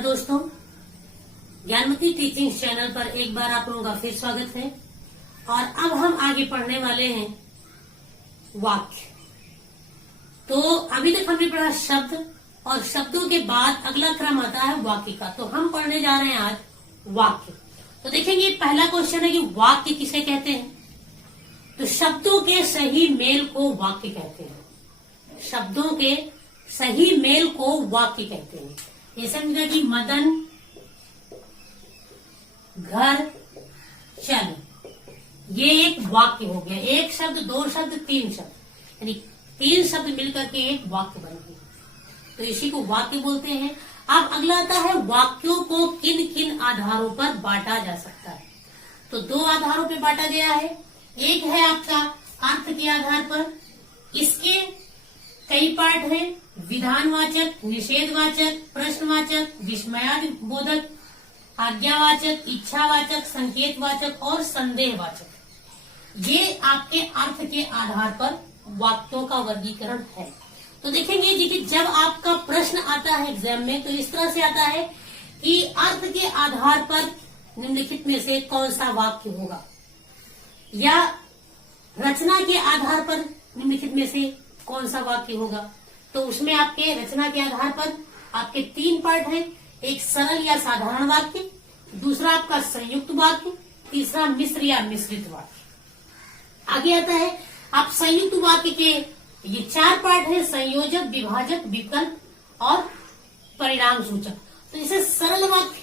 नमस्कार दोस्तों, Gyanmati teaching channel पर एक बार आप लोगों का फिर स्वागत है। और अब हम आगे पढ़ने वाले हैं वाक्य। तो अभी तक हमने पढ़ा शब्द, और शब्दों के बाद अगला क्रम आता है वाक्य का। तो हम पढ़ने जा रहे हैं आज वाक्य। तो देखेंगे पहला क्वेश्चन है कि वाक्य किसे कहते हैं। तो शब्दों के सही मेल को वाक्य कहते हैं। शब्दों के सही मेल को वाक्य कहते हैं। जैसे समझा कि मदन घर चल, ये एक वाक्य हो गया। एक शब्द, दो शब्द, तीन शब्द, यानी तीन शब्द मिलकर के एक वाक्य बन गया। तो इसी को वाक्य बोलते हैं। अब अगला आता है वाक्यों को किन किन आधारों पर बांटा जा सकता है। तो दो आधारों पर बांटा गया है। एक है आपका अर्थ के आधार पर। इसके कई पार्ट हैं: विधानवाचक, निषेधवाचक, प्रश्नवाचक, विस्मयादिबोधक, आज्ञावाचक, इच्छावाचक, संकेतवाचक और संदेहवाचक। ये आपके अर्थ के आधार पर वाक्यों का वर्गीकरण है। तो देखेंगे जी कि जब आपका प्रश्न आता है एग्जाम में, तो इस तरह से आता है कि अर्थ के आधार पर निम्नलिखित में से कौन सा वाक्य होगा, या रचना के आधार पर निम्नलिखित में से कौन सा वाक्य होगा। तो उसमें आपके रचना के आधार पर आपके तीन पार्ट हैं: एक सरल या साधारण वाक्य, दूसरा आपका संयुक्त वाक्य, तीसरा मिश्र या मिश्रित वाक्य। आगे आता है आप संयुक्त वाक्य के ये चार पार्ट हैं: संयोजक, विभाजक, विकल्प और परिणाम सूचक। तो जैसे सरल वाक्य,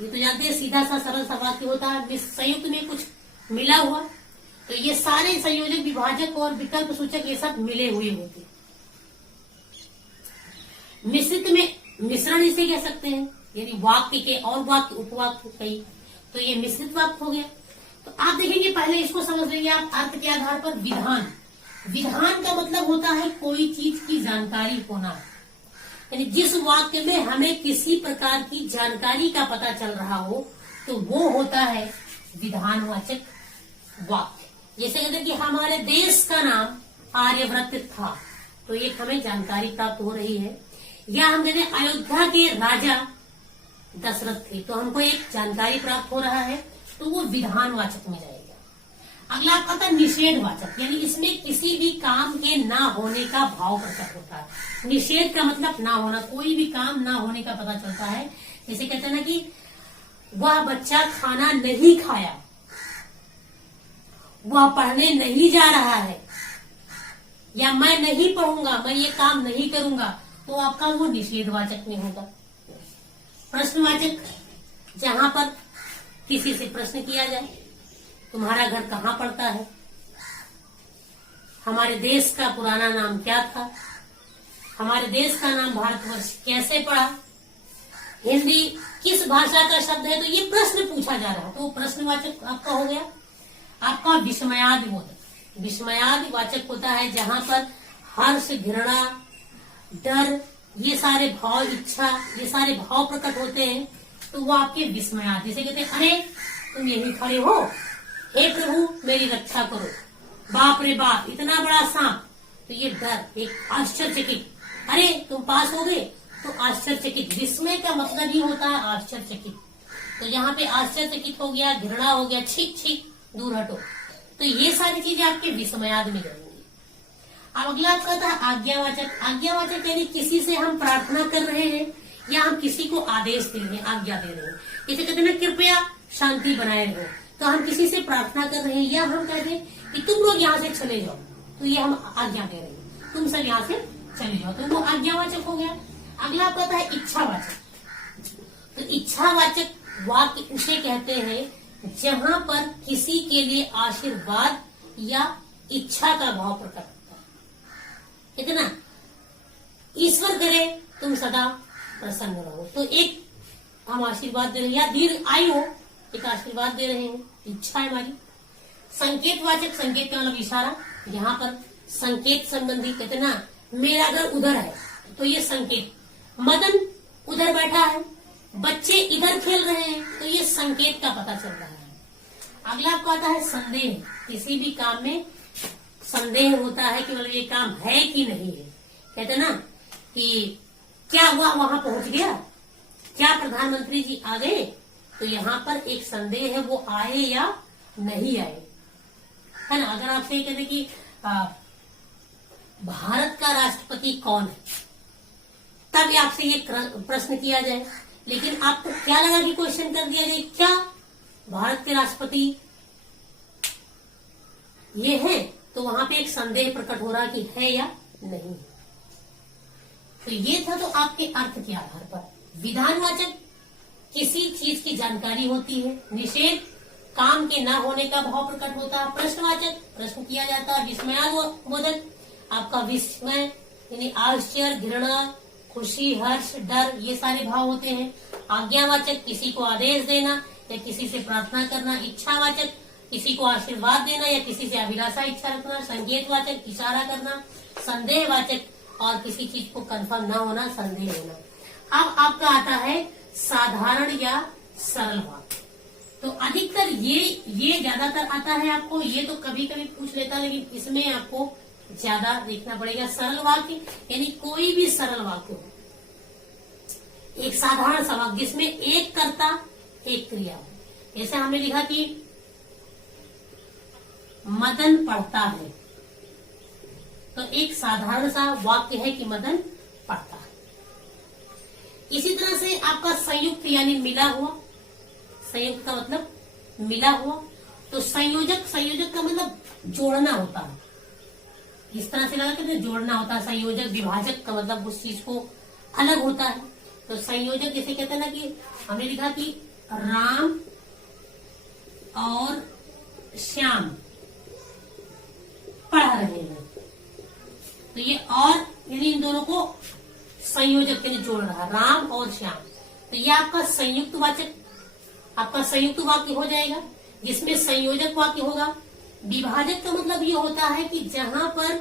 ये तो जानते हैं सीधा सा सरल सा वाक्य होता है। संयुक्त में कुछ मिला हुआ, तो ये सारे संयोजक, विभाजक और विकल्प सूचक ये सब मिले हुए होते हैं। मिश्रित में मिश्रण इसे कह सकते हैं, यानी वाक्य के और वाक्य उपवाक्य कई, तो ये मिश्रित वाक्य हो गया। तो आप देखेंगे, पहले इसको समझ लेंगे आप अर्थ के आधार पर। विधान, विधान का मतलब होता है कोई चीज की जानकारी होना, यानी जिस वाक्य में हमें किसी प्रकार की जानकारी का पता चल रहा हो, तो वो होता है विधानवाचक वाक्य। जैसे कहते हैं कि हमारे देश का नाम आर्यव्रत था, तो ये हमें जानकारी प्राप्त हो रही है। या हम कहते हैं अयोध्या के राजा दशरथ थे, तो हमको एक जानकारी प्राप्त हो रहा है, तो वो विधानवाचक में जाएगा। अगला आपका था निषेधवाचक, यानी इसमें किसी भी काम के ना होने का भाव प्रकट होता है। निषेध का मतलब ना होना, कोई भी काम ना होने का पता चलता है। जैसे कहते हैं ना कि वह बच्चा खाना नहीं खाया, वह पढ़ने नहीं जा रहा है, या मैं नहीं पढ़ूंगा, मैं ये काम नहीं करूंगा, तो आपका वो निषेधवाचक में होगा। प्रश्नवाचक, जहां पर किसी से प्रश्न किया जाए, तुम्हारा घर कहाँ पड़ता है, हमारे देश का पुराना नाम क्या था, हमारे देश का नाम भारतवर्ष कैसे पड़ा, हिंदी किस भाषा का शब्द है, तो ये प्रश्न पूछा जा रहा है, तो वो प्रश्नवाचक आपका हो गया। आपका विस्मयादिबोधक, विस्मयादिवाचक होता है जहां पर हर्ष, घृणा, डर, ये सारे भाव, इच्छा, ये सारे भाव प्रकट होते हैं, तो वो आपके विस्मयादि। जैसे कहते हैं, अरे तुम यहीं खड़े हो, हे प्रभु मेरी रक्षा करो, बाप रे बाप इतना बड़ा सांप, तो ये डर, एक आश्चर्यचकित, अरे तुम पास हो गए, तो आश्चर्यचकित। विस्मय का मतलब ही होता है आश्चर्यचकित। तो यहाँ पे आश्चर्यचकित हो गया, घृणा हो गया, छीक छीक दूर हटो, तो ये सारी चीजें आपके विस्मयाद में जाएंगी। अब अगला आपका था आज्ञावाचक। आज्ञावाचक यानी किसी से हम प्रार्थना कर रहे हैं, या हम किसी को आदेश दे रहे हैं, आज्ञा दे रहे हैं। जैसे कहते हैं ना, कृपया शांति बनाए रहो, तो हम किसी से प्रार्थना कर रहे हैं, या हम कहते हैं कि तुम लोग यहाँ से चले जाओ, तो ये हम आज्ञा दे रहे हैं, तुम सब यहाँ से चले जाओ, तो वो आज्ञावाचक हो गया। अगला आपका था इच्छावाचक। तो इच्छावाचक वाक्य उसे कहते हैं जहां पर किसी के लिए आशीर्वाद या इच्छा का भाव प्रकट होता है। इतना ईश्वर करे तुम सदा प्रसन्न रहो, तो एक हम आशीर्वाद दे रहे हैं, या दीर्घ आयु हो, एक आशीर्वाद दे रहे हैं, इच्छा है हमारी। संकेतवाचक, संकेत का मतलब इशारा, यहाँ पर संकेत संबंधी, कहते ना मेरा घर उधर है, तो ये संकेत। मदन उधर बैठा है, बच्चे इधर खेल रहे हैं, तो ये संकेत का पता चल रहा है। अगला आपको आता है संदेह। किसी भी काम में संदेह होता है कि मतलब ये काम है कि नहीं है। कहते ना कि क्या हुआ, वहां पहुंच गया, क्या प्रधानमंत्री जी आ गए? तो यहाँ पर एक संदेह है, वो आए या नहीं आए, है ना। अगर आपसे ये कहते कि भारत का राष्ट्रपति कौन है, तब आपसे ये प्रश्न किया जाए। लेकिन आपको क्या लगा कि क्वेश्चन कर दिया जाए, क्या भारत के राष्ट्रपति ये है? तो वहां पे एक संदेह प्रकट हो रहा कि है या नहीं। तो ये था तो आपके अर्थ के आधार पर। विधानवाचक किसी चीज की जानकारी होती है, निषेध काम के न होने का भाव प्रकट होता है, प्रश्नवाचक प्रश्न किया जाता है, विस्मयाबोधक आपका विस्मय यानी आश्चर्य, घृणा, खुशी, हर्ष, डर, ये सारे भाव होते हैं। आज्ञावाचक किसी को आदेश देना या किसी से प्रार्थना करना, इच्छावाचक किसी को आशीर्वाद देना या किसी से अभिलाषा इच्छा रखना, संकेतवाचक इशारा करना, संदेहवाचक और किसी चीज को कंफर्म न होना, संदेह होना। अब आपका आता है साधारण या सरल वाक्य। तो अधिकतर ये ज्यादातर आता है आपको, ये तो कभी कभी पूछ लेता है, लेकिन इसमें आपको ज्यादा देखना पड़ेगा। सरल वाक्य यानी कोई भी सरल वाक्य हो, एक साधारण सा वाक्य जिसमें एक कर्ता एक क्रिया हो। जैसे हमने लिखा कि मदन पढ़ता है, तो एक साधारण सा वाक्य है कि मदन पढ़ता है। इसी तरह से आपका संयुक्त यानी मिला हुआ, संयुक्त का मतलब मिला हुआ, तो संयोजक का मतलब जोड़ना होता है। इस तरह से लगा कि जोड़ना होता है। संयोजक विभाजक का मतलब उस चीज को अलग होता है। तो संयोजक जैसे कहते हैं ना कि हमने लिखा कि राम और श्याम पढ़ रहे हैं, तो ये और यानी इन दोनों को संयोजक यानी जोड़ रहा, राम और श्याम। तो ये आपका संयुक्त वाचक, आपका संयुक्त वाक्य हो जाएगा, जिसमें संयोजक वाक्य होगा। विभाजक का मतलब ये होता है कि जहां पर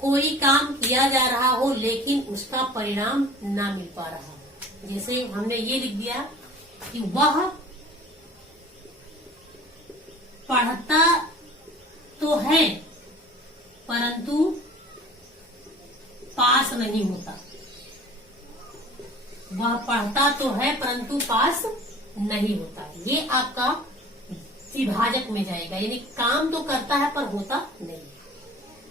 कोई काम किया जा रहा हो लेकिन उसका परिणाम ना मिल पा रहा हो। जैसे हमने ये लिख दिया कि वह पढ़ता तो है परंतु पास नहीं होता। वह पढ़ता तो है परंतु पास नहीं होता। ये आपका विभाजक में जाएगा, यानी काम तो करता है पर होता नहीं।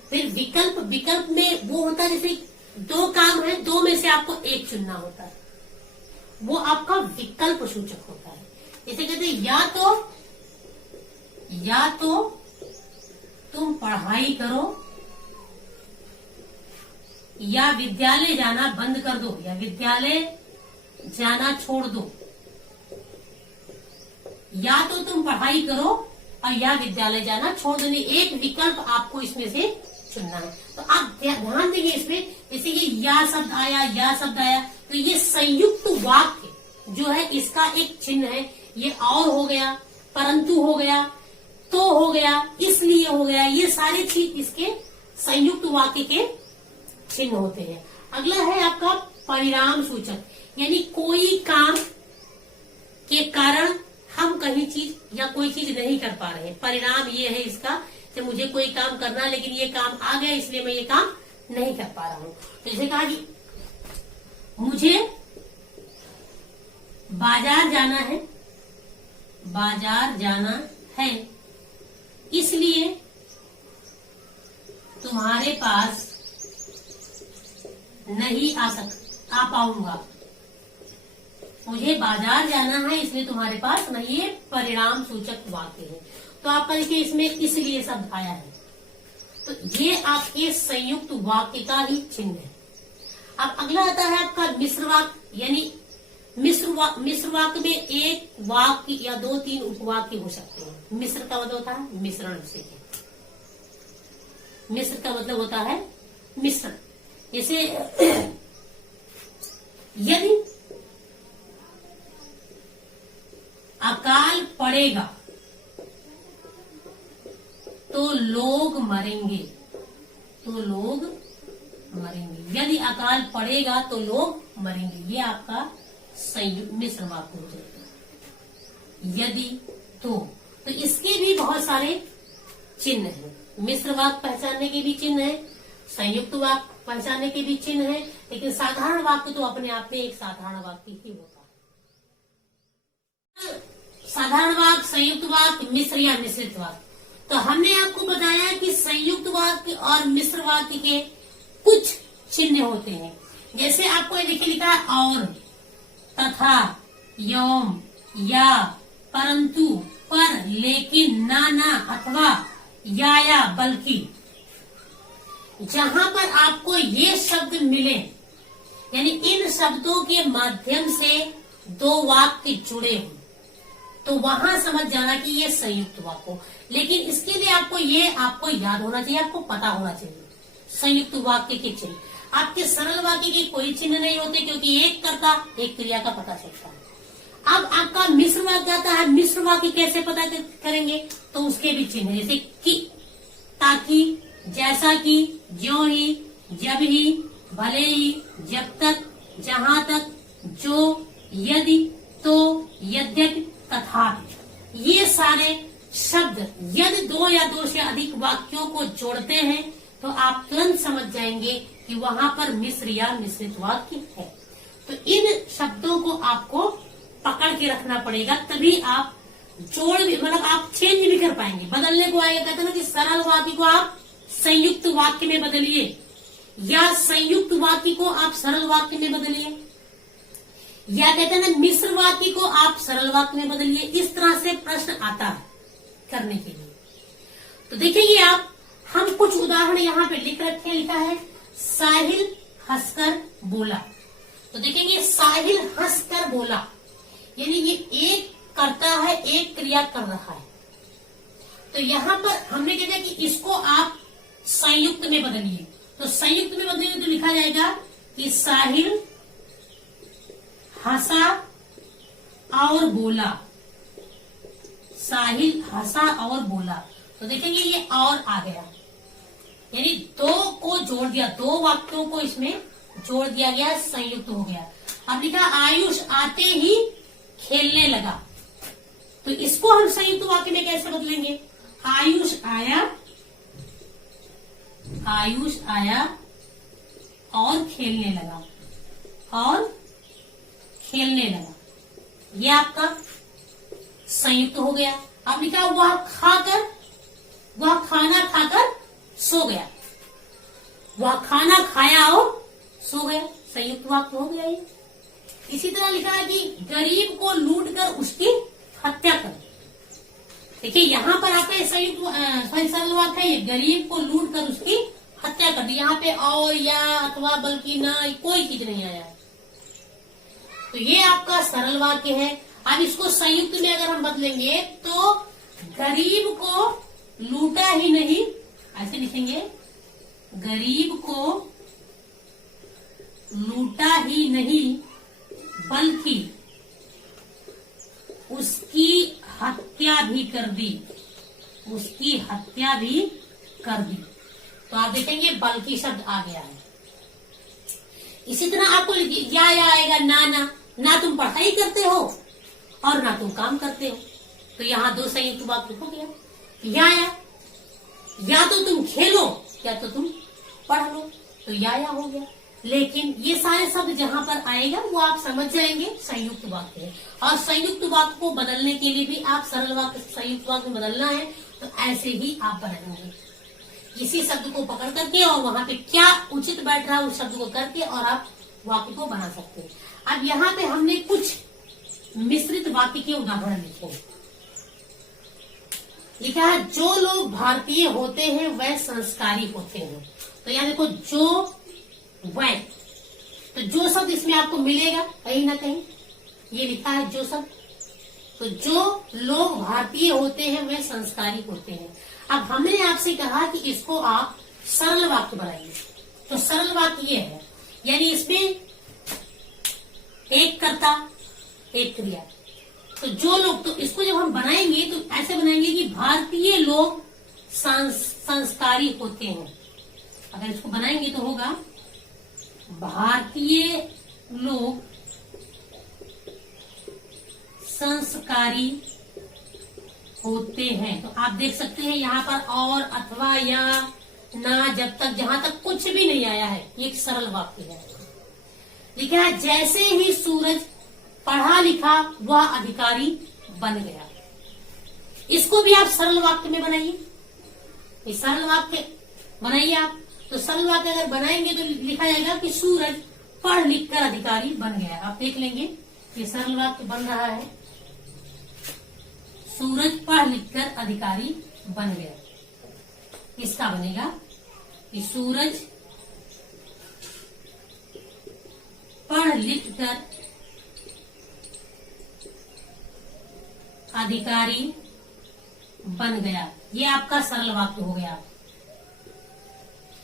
फिर विकल्प में वो होता है जैसे दो काम है, दो में से आपको एक चुनना होता है, वो आपका विकल्प सूचक होता है। जैसे कहते हैं या तो तुम पढ़ाई करो या विद्यालय जाना बंद कर दो या विद्यालय जाना छोड़ दो। या तो तुम पढ़ाई करो और या विद्यालय जाना छोड़ दो। एक विकल्प आपको इसमें से चुनना है। तो आप ध्यान देंगे इसमें, जैसे ये या शब्द आया तो ये संयुक्त वाक्य जो है इसका एक चिन्ह है। ये और हो गया, परंतु हो गया, तो हो गया, इसलिए हो गया, ये सारी चीज इसके संयुक्त वाक्य के चिन्ह होते हैं। अगला है आपका परिणाम सूचक, यानी कोई काम के कारण हम कहीं चीज या कोई चीज नहीं कर पा रहे। परिणाम ये है इसका कि मुझे कोई काम करना लेकिन ये काम आ गया इसलिए मैं ये काम नहीं कर पा रहा हूं। तो जैसे कहा कि मुझे बाजार जाना है इसलिए तुम्हारे पास नहीं आ पाऊंगा। मुझे बाजार जाना है इसलिए तुम्हारे पास नहीं। ये परिणाम सूचक वाक्य है। तो आपका देखिए इसमें इसलिए शब्द आया है, तो ये आपके संयुक्त वाक्य का ही चिन्ह है। अब अगला आता है आपका मिश्र वाक्य, यानी मिश्र वाक्य में एक वाक्य या 2-3 उपवाक्य हो सकते हैं। मिश्र का मतलब होता है मिश्रण से, मिश्र का मतलब होता है मिश्रण। जैसे यदि अकाल पड़ेगा तो लोग मरेंगे, यदि अकाल पड़ेगा तो लोग मरेंगे। ये आपका संयुक्त मिश्र वाक्य हो जाएगा। यदि तो इसके भी बहुत सारे चिन्ह हैं। मिश्र वाक्य पहचानने के भी चिन्ह है, संयुक्त वाक्य पहचानने के भी चिन्ह है, लेकिन साधारण वाक्य तो अपने आप में एक साधारण वाक्य ही होता है। साधारण वाक्य, संयुक्त वाक्य, मिश्र या मिश्रित वाक्य। तो हमने आपको बताया कि संयुक्त वाक्य और मिश्र वाक्य के कुछ चिन्ह होते हैं। जैसे आपको ये देखिए लिखा है और, तथा, एवं, या, परंतु, पर, लेकिन, ना, अथवा, या, बल्कि। जहां पर आपको ये शब्द मिले, यानी इन शब्दों के माध्यम से दो वाक्य जुड़े हों, तो वहां समझ जाना कि ये संयुक्त वाक्य हो। लेकिन इसके लिए आपको याद होना चाहिए, आपको पता होना चाहिए संयुक्त वाक्य के चिन्ह। आपके सरल वाक्य के कोई चिन्ह नहीं होते, क्योंकि एक कर्ता एक क्रिया का पता चलता है। अब आपका मिश्र वाक्य आता है। मिश्र वाक्य कैसे पता करेंगे? तो उसके भी चिन्ह, जैसे कि, ताकि, जैसा कि, ज्यों ही, जब ही, भले ही, जब तक, जहां तक, जो, यदि, तो, यद्यपि, तथापि। ये सारे शब्द यदि दो या दो से अधिक वाक्यों को जोड़ते हैं तो आप तुरंत समझ जाएंगे कि वहां पर मिश्र या मिश्रित वाक्य है। तो इन शब्दों को आपको पकड़ के रखना पड़ेगा, तभी आप जोड़ भी, मतलब आप चेंज भी कर पाएंगे, बदलने को आएगा। कहते हैं ना कि सरल वाक्य को आप संयुक्त वाक्य में बदलिए, या संयुक्त वाक्य को आप सरल वाक्य में बदलिए, या कहते हैं ना मिश्र वाक्य को आप सरल वाक्य में बदलिए। इस तरह से प्रश्न आता है करने के लिए। तो देखेंगे आप, हम कुछ उदाहरण यहाँ पे लिख रखे हैं। लिखा है साहिल हंसकर बोला। तो देखेंगे साहिल हंसकर बोला, यानी ये एक करता है, एक क्रिया कर रहा है। तो यहाँ पर हमने कहा कि इसको आप संयुक्त में बदलिए। तो संयुक्त में बदलेंगे तो लिखा जाएगा कि साहिल हंसा और बोला। साहिल हंसा और बोला। तो देखेंगे ये और आ गया, यानी दो को जोड़ दिया, दो वाक्यों को इसमें जोड़ दिया गया, संयुक्त हो गया। अब लिखा आयुष आते ही खेलने लगा। तो इसको हम संयुक्त वाक्य में कैसे बदलेंगे? आयुष आया, आयुष आया और खेलने लगा, और खेलने लगा। ये आपका संयुक्त हो गया। अब लिखा वह खाकर, वह खाना खाकर सो गया। वह खाना खाया और सो गया, संयुक्त वाक्य हो गया ये। इसी तरह लिखा है कि गरीब को लूटकर उसकी हत्या कर। देखिए यहाँ पर आपका संयुक्त सरल वाक्य है, गरीब को लूटकर उसकी हत्या कर दी। यहाँ पे और, या, अथवा, बल्कि, ना, कोई चीज नहीं आया। तो ये आपका सरल वाक्य है। अब इसको संयुक्त में अगर हम बदलेंगे तो गरीब को लूटा ही नहीं, ऐसे लिखेंगे, गरीब को लूटा ही नहीं बल्कि उसकी हत्या भी कर दी, उसकी हत्या भी कर दी। तो आप देखेंगे बल्कि शब्द आ गया है। इसी तरह आपको या आएगा, ना तुम पढ़ाई करते हो और ना तुम काम करते हो। तो यहाँ दो संयुक्त वाक्य हो गया। या तो तुम खेलो या तो तुम पढ़ लो, तो या हो गया। लेकिन ये सारे शब्द जहां पर आएगा वो आप समझ जाएंगे संयुक्त वाक्य है। और संयुक्त वाक्य को बदलने के लिए भी आप सरल वाक्य संयुक्त वाक्य में बदलना है तो ऐसे ही आप बदलेंगे, इसी शब्द को पकड़ करके और वहां पे क्या उचित बैठ रहा है उस शब्द को करके और आप वाक्य को बना सकते हैं। अब यहाँ पे हमने कुछ मिश्रित वाक्य के उदाहरण लिखे। लिखा है जो लोग भारतीय होते हैं वह संस्कारी होते हैं। तो यहाँ देखो जो, वह, तो जो शब्द इसमें आपको मिलेगा कहीं ना कहीं, ये लिखा है जो शब्द। तो जो लोग भारतीय होते हैं वह संस्कारी होते हैं। अब हमने आपसे कहा कि इसको आप सरल वाक्य बनाइए। तो सरल वाक्य ये है, यानी इसमें एक कर्ता एक क्रिया। तो जो लोग, तो इसको जब हम बनाएंगे तो ऐसे बनाएंगे कि भारतीय लोग संस्कारी होते हैं। अगर इसको बनाएंगे तो होगा भारतीय लोग संस्कारी होते हैं। तो आप देख सकते हैं यहाँ पर और, अथवा, या, ना, जब तक, जहां तक कुछ भी नहीं आया है, ये एक सरल वाक्य है। लिखा है जैसे ही सूरज पढ़ा लिखा वह अधिकारी बन गया। इसको भी आप सरल वाक्य में बनाइए। सरल वाक्य बनाइए आप। तो सरल वाक्य अगर बनाएंगे तो लिखा जाएगा कि सूरज पढ़ लिख कर अधिकारी बन गया। आप देख लेंगे ये सरल वाक्य बन रहा है, सूरज पढ़ लिख कर अधिकारी बन गया। इसका बनेगा कि सूरज पढ़ लिख कर अधिकारी बन गया। ये आपका सरल वाक्य हो गया।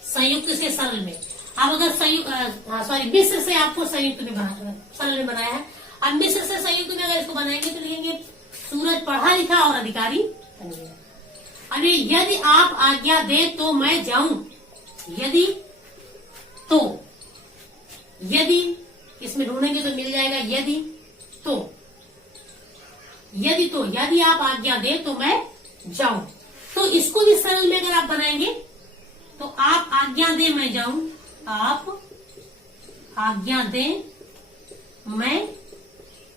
संयुक्त से सरल में, अब अगर मिश्र से आपको संयुक्त में सरल में बनाया है। अब मिश्र से संयुक्त में अगर इसको बनाएंगे तो लिखेंगे सूरज पढ़ा लिखा और अधिकारी बन गया। अभी यदि आप आज्ञा दे तो मैं जाऊं, यदि तो, यदि इसमें ढूंढेंगे तो मिल जाएगा यदि तो, यदि आप आज्ञा दे तो मैं जाऊं। तो इसको भी सरल में अगर आप बनाएंगे तो आप आज्ञा दे मैं जाऊं, आप आज्ञा दे मैं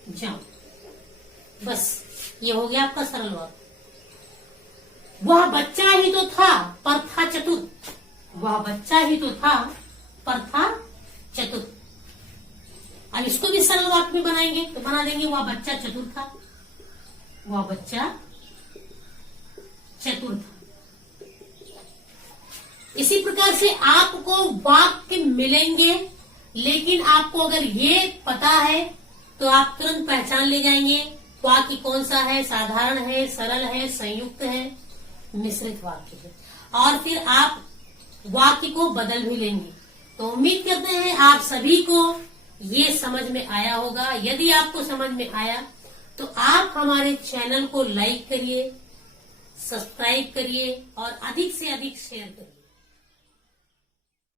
जाऊं, बस ये हो गया आपका सरल वाक्य। वह बच्चा ही तो था पर था चतुर, वह बच्चा ही तो था पर था चतुर। अब इसको भी सरल वाक्य में बनाएंगे तो बना देंगे वह बच्चा चतुर था, वह बच्चा चतुर था। इसी प्रकार से आपको वाक्य मिलेंगे, लेकिन आपको अगर ये पता है तो आप तुरंत पहचान ले जाएंगे वाक्य कौन सा है, साधारण है, सरल है, संयुक्त है, मिश्रित वाक्य है, और फिर आप वाक्य को बदल भी लेंगे। तो उम्मीद करते हैं आप सभी को ये समझ में आया होगा। यदि आपको समझ में आया तो आप हमारे चैनल को लाइक करिए, सब्सक्राइब करिए और अधिक से अधिक शेयर करिए।